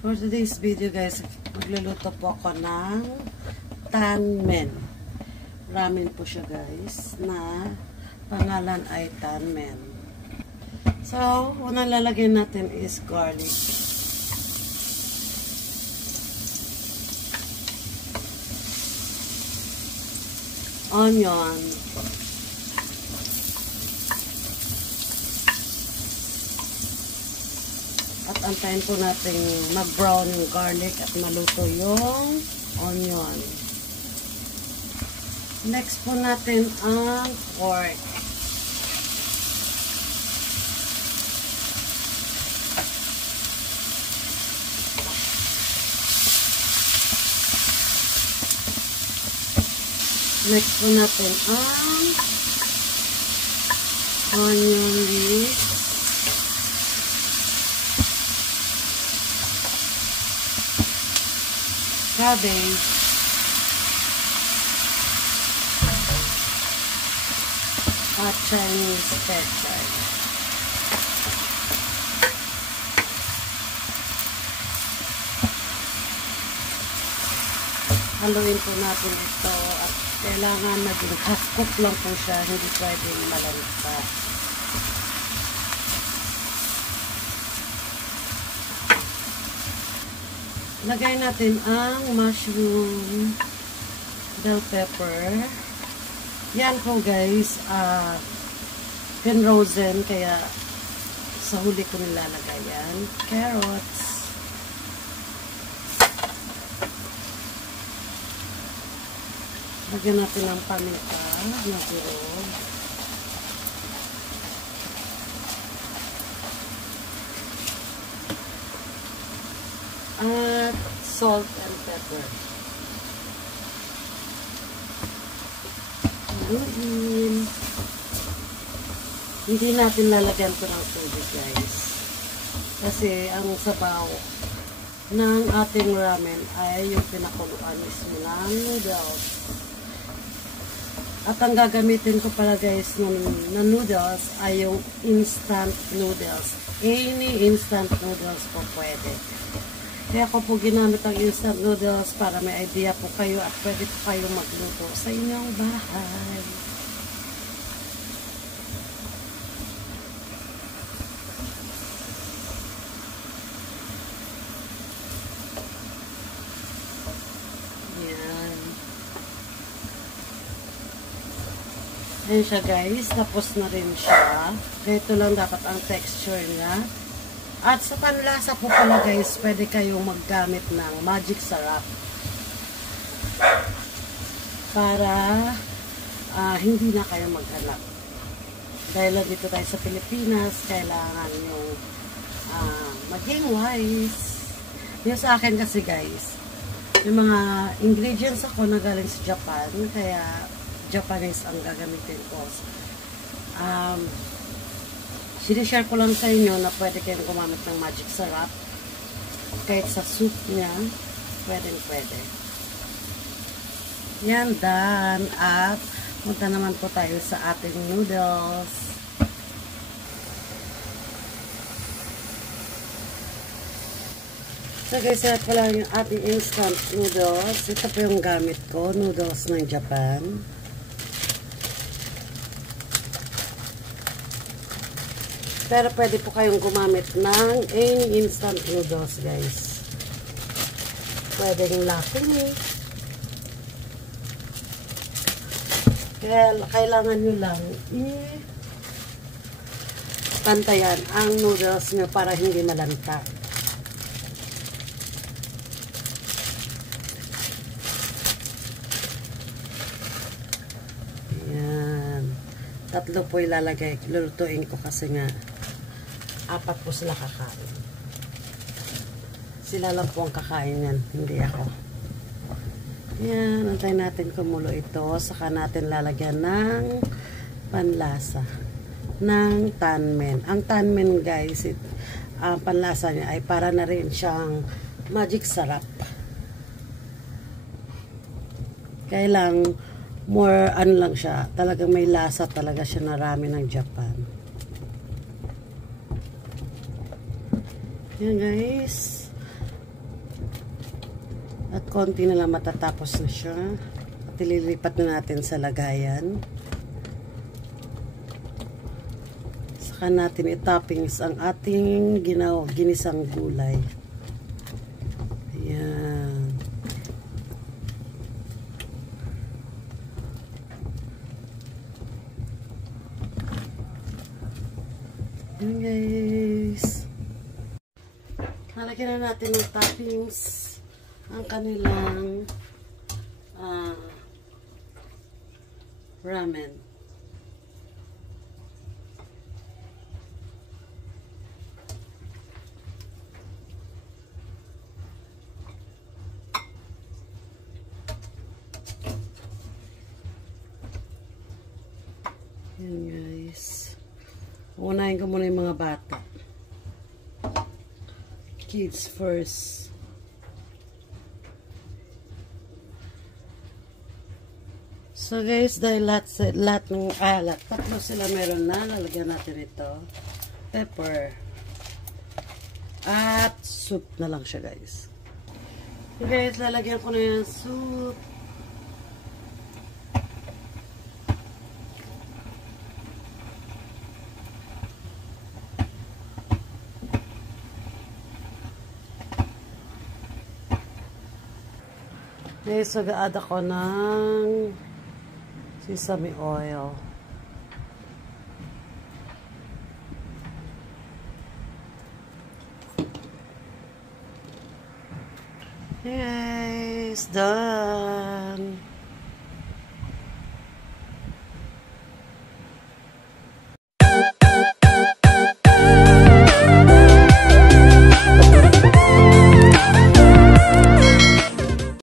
For today's video guys, magluluto po ako ng tanmen. Ramen po siya guys, na pangalan ay tanmen. So, unang lalagyan natin is garlic. Onion. At antayin po natin mag-brown yung garlic at maluto yung onion. Next po natin ang pork. Next po natin ang onion leeks. Cabbage, at Chinese pepper. Haluin po natin ito at kailangan maging half cook lang po siya, hindi pwedeng malanta. Lagay natin ang mushroom, bell pepper. Yan po guys, pinrosen, kaya sa huli ko nilalagay yan. Carrots. Lagyan natin ang paminta na durog. At salt and pepper. Haluin. Hindi natin lalagyan ito ng tubig guys. Kasi ang sabaw ng ating ramen ay yung pinakuluan mismo ng noodles. At ang gagamitin ko pala guys na noodles ay yung instant noodles. Any instant noodles po pwede. Kaya ako po ginamit ang instant noodles para may idea po kayo at pwede po kayong magluto sa inyong bahay. Yan. Ayan siya guys. Tapos na rin siya. Ganito lang dapat ang texture niya. At sa panlasa po pala guys, pwede kayong maggamit ng magic sarap para hindi na kayo maghanap. Dahil dito tayo sa Pilipinas, kailangan yung maging wise. Yung sa akin kasi guys, yung mga ingredients ako na galing sa Japan, kaya Japanese ang gagamitin ko. Sinishare ko lang sa inyo na pwede kayong gumamit ng magic sarap. Kahit sa soup niya, pwede. Yan, done. At punta naman po tayo sa ating noodles. So guys, ito pala yung ating instant noodles. Ito po yung gamit ko, noodles ng Japan. Pero pwede po kayong gumamit ng any instant noodles, guys. Pwede yung Lakumi. Kaya kailangan nyo lang pantayan ang noodles nyo para hindi malanta. Ayan. Tatlo po ilalagay. Lulutuin ko kasi nga 4 po sila kakain. Sila lang po ang kakain yan, hindi ako. Yan, antayin natin kumulo ito. Saka natin lalagyan ng panlasa ng tanmen. Ang tanmen guys, ang panlasa niya ay para na rin siyang magic sarap. Kaya lang, more ano lang siya. Talagang may lasa talaga siya na ramen ng Japan. Yan guys. At konti na lang matatapos na siya. At ililipat na natin sa lagayan. Saka natin i-toppings ang ating ginisang gulay. Ayan. Ayan guys. Nalagyan na natin ng toppings ang kanilang ramen. Ayan guys. Unahin ko muna yung mga bata. Kids first. So guys, dahil tatlo sila meron na, lalagyan natin ito. Pepper. At soup na lang siya guys. So guys, lalagyan ko na yung soup. Okay, so ga-add ako ng sesame oil. Yes, done.